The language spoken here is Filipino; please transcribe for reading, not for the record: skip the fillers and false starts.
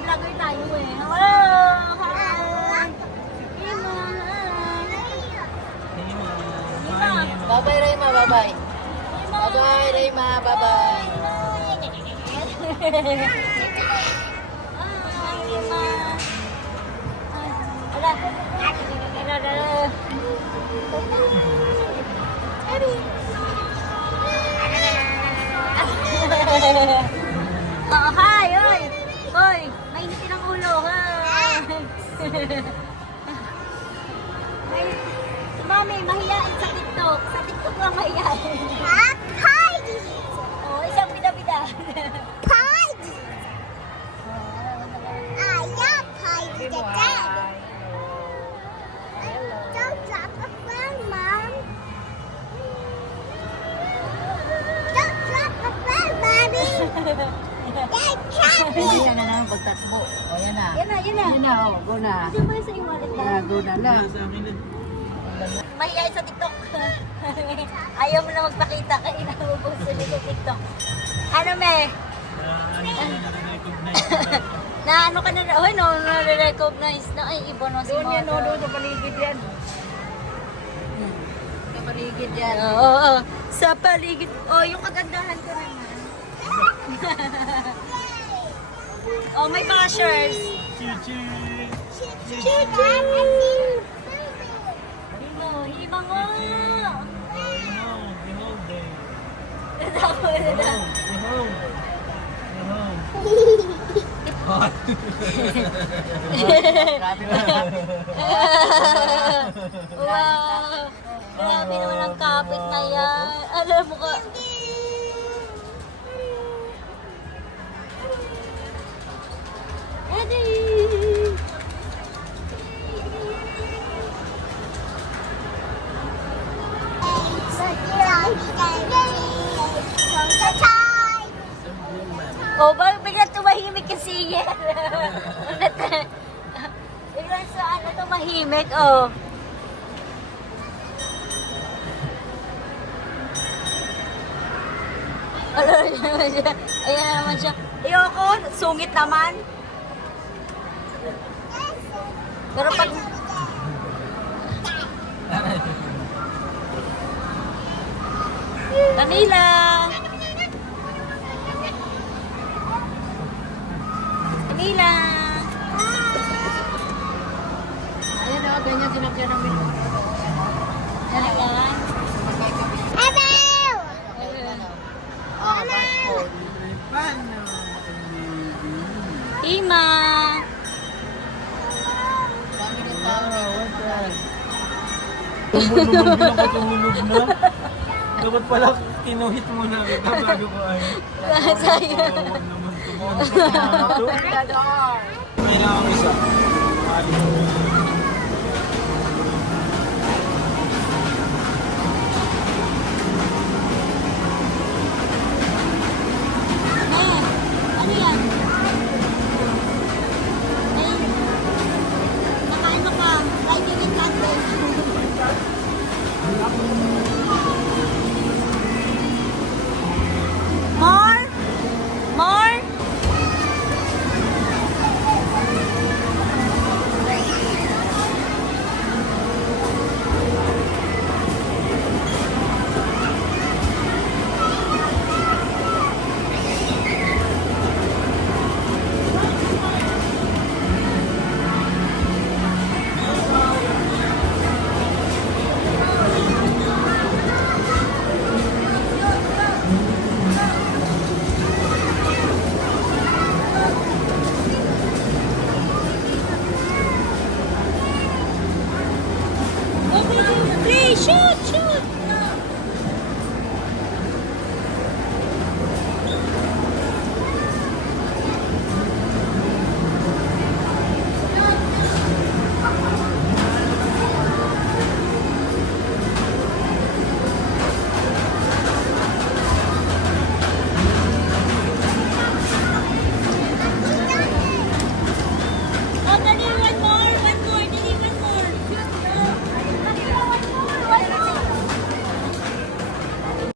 vlogger tayo eh. Hello! Hi! Ima! Ima! Bye-bye, Rayma. Bye-bye. Ima! Bye-bye, Rayma. Bye-bye. Ima! Wala. Oh, hi! Oy! Oy! Mainitin ang ulo, hi! Si Mami, mahiyain sa TikTok. Sa TikTok lang mahiyain. Hi! Oh, isang bida-bida. Party! I love party the dad. Don't drop a friend, Mom. Don't drop a friend, Mommy. Dad, trap Hindi me. yan na pagtakbo. O, yan na. Yan na, yan na. Yan na, o. Go na. Diyan ba sa iwalit na? Go na lang. Mahiyain sa TikTok. Ayaw mo na magpakita kaya inaubos ulit sa TikTok. Ano, me? Na ano ka na, oh no, na-recognize na, ay, iba na si Doon yan, o. Mother. Doon sa paligid yan. Sa paligid yan. Oo, sa paligid. Oh, yung kagandahan ko naman. Oh, may bashers. Hima nga. Grabe na. Wow. Grabe naman ang kapit na yan. Alam mo ka. Eddie! Oh, bakit biglang tumahimik yung singer? Biglang sa ano tumahimik, oh. Ayan na naman siya. Ayoko, sungit naman. Pero pag... Camila! Camila! Ayan o, ganyan sinakyan namin. Ano yan? Ima! Tumulog na katulog na. Dapat pala kinuhit mo na kita bago ko ay. Sayang. Naman tumulog. May na ang isa.